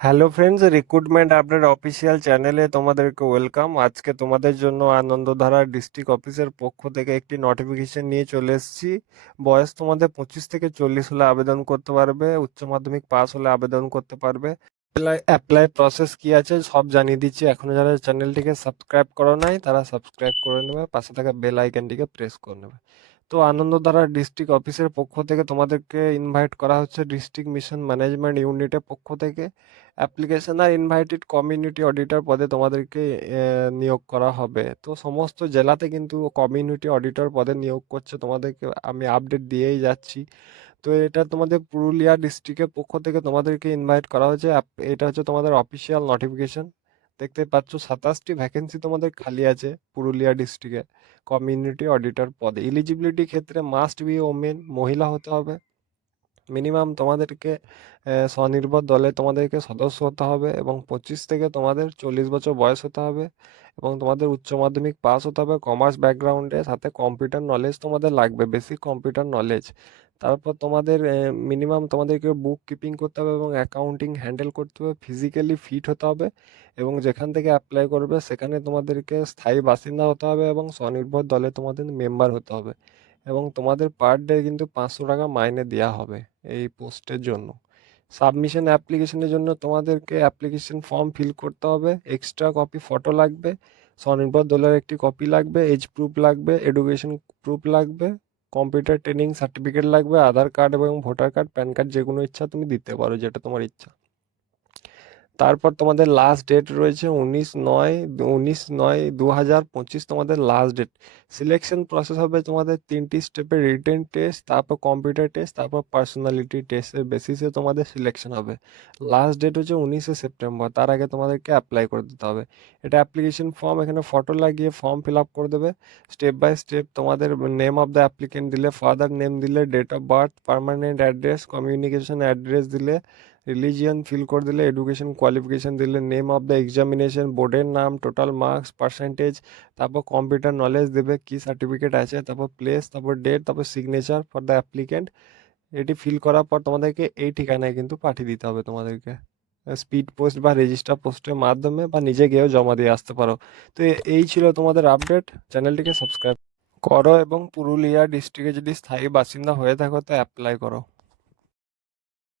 Hello friends, recruitment update official চ্যানেলে তোমাদেরকে welcome. আজকে তোমাদের জন্য আনন্দধারা ডিস্ট্রিক্ট অফিসের পক্ষ থেকে একটি নোটিফিকেশন নিয়ে চলে এসেছি। বয়স তোমাদের 25 থেকে 40 হলে আবেদন করতে পারবে, উচ্চ মাধ্যমিক পাস হলে আবেদন করতে পারবে। অ্যাপ্লাই প্রসেস কি আছে সব জানিয়ে দিচ্ছি। এখনো যারা চ্যানেলটিকে সাবস্ক্রাইব করো নাই তারা সাবস্ক্রাইব করে নেবে, পাশে থাকা বেল আইকনটিকে প্রেস করে নেবে। তো আনন্দধারা ডিস্ট্রিক্ট অফিসের পক্ষ থেকে তোমাদেরকে ইনভাইট করা হচ্ছে ডিস্ট্রিক্ট মিশন ম্যানেজমেন্ট ইউনিটের পক্ষ থেকে। Application are invited community auditor পদে তোমাদেরকে নিয়োগ করা হবে। তো সমস্ত জেলাতে কিন্তু কমিউনিটি অডিটর পদে নিয়োগ করছে, তোমাদেরকে আমি আপডেট দিয়েই যাচ্ছি। তো এটা তোমাদের পুরুলিয়া ডিস্ট্রিক্টের পক্ষ থেকে তোমাদেরকে ইনভাইট করা হয়েছে। এটা হচ্ছে তোমাদের অফিসিয়াল নোটিফিকেশন। দেখতে পাচ্ছ 27টি ভ্যাকেন্সি তোমাদের খালি আছে পুরুলিয়া ডিস্ট্রিক্টে কমিউনিটি অডিটর পদে। এলিজিবিলিটি ক্ষেত্রে মাস্ট বি ওমেন, মহিলা হতে হবে। মিনিমাম তোমাদেরকে স্বনির্ভর দলে তোমাদেরকে সদস্য হতে হবে এবং 25 থেকে তোমাদের 40 বছর বয়স হতে হবে এবং তোমাদের উচ্চ মাধ্যমিক পাস হতে হবে কমার্স ব্যাকগ্রাউন্ডে, সাথে কম্পিউটার নলেজ তোমাদের লাগবে, বেসিক কম্পিউটার নলেজ। তারপর তোমাদের মিনিমাম তোমাদেরকে বুক কিপিং করতে হবে এবং অ্যাকাউন্টিং হ্যান্ডেল করতে হবে, ফিজিক্যালি ফিট হতে হবে এবং যেখান থেকে অ্যাপ্লাই করবে সেখানে তোমাদেরকে স্থায়ী বাসিন্দা হতে হবে এবং স্বনির্ভর দলে তোমাদের মেম্বার হতে হবে এবং তোমাদের পার ডে কিন্তু 500 টাকা মাইনে দেওয়া হবে এই পোস্টের জন্য। সাবমিশন অ্যাপ্লিকেশনের জন্য তোমাদেরকে অ্যাপ্লিকেশন ফর্ম ফিল করতে হবে, এক্সট্রা কপি ফটো লাগবে, স্বনির্ভর দলের একটি কপি লাগবে, এজ প্রুফ লাগবে, এডুকেশন প্রুফ লাগবে, কম্পিউটার ট্রেনিং সার্টিফিকেট লাগবে, আধার কার্ড এবং ভোটার কার্ড, প্যান কার্ড, যে কোনো ইচ্ছা তুমি দিতে পারো, যেটা তোমার ইচ্ছা। তারপর তোমাদের লাস্ট ডেট রয়েছে 19/9/2025 তোমাদের লাস্ট ডেট। সিলেকশন প্রসেস হবে তোমাদের 3টি স্টেপে, রিটেন টেস্ট, তারপর কম্পিউটার টেস্ট, তারপর পার্সোনালিটি টেস্টের বেসিসে তোমাদের সিলেকশন হবে। লাস্ট ডেট হচ্ছে 19 সেপ্টেম্বর, তার আগে তোমাদেরকে অ্যাপ্লাই করে দিতে হবে। এটা অ্যাপ্লিকেশন ফর্ম, এখানে ফটো লাগিয়ে ফর্ম ফিল আপ করে দেবে। স্টেপ বাই স্টেপ তোমাদের নেম অফ দ্য অ্যাপ্লিকেন্ট দিলে, ফাদার নেম দিলে, date of birth, permanent address, communication address দিলে, রিলিজিয়ন ফিল করে দিলে, এডুকেশন কোয়ালিফিকেশন দিলে, নেম অফ দ্য এক্সামিনেশন, বোর্ডের নাম, টোটাল মার্কস, পার্সেন্টেজ, তারপর কম্পিউটার নলেজ দেবে, কি সার্টিফিকেট আছে, তারপর প্লেস, তারপর ডেট, তারপর সিগনেচার ফর দ্য অ্যাপ্লিকেন্ট। এটি ফিল করার পর তোমাদেরকে এই ঠিকানায় কিন্তু পাঠিয়ে দিতে হবে তোমাদেরকে, স্পিড পোস্ট বা রেজিস্টার পোস্টের মাধ্যমে, বা নিজে গিয়েও জমা দিয়ে আসতে পারো। তো এই ছিল তোমাদের আপডেট। চ্যানেলটিকে সাবস্ক্রাইব করো এবং পুরুলিয়া ডিস্ট্রিক্টে যদি স্থায়ী বাসিন্দা হয়ে থাকো তো অ্যাপ্লাই করো।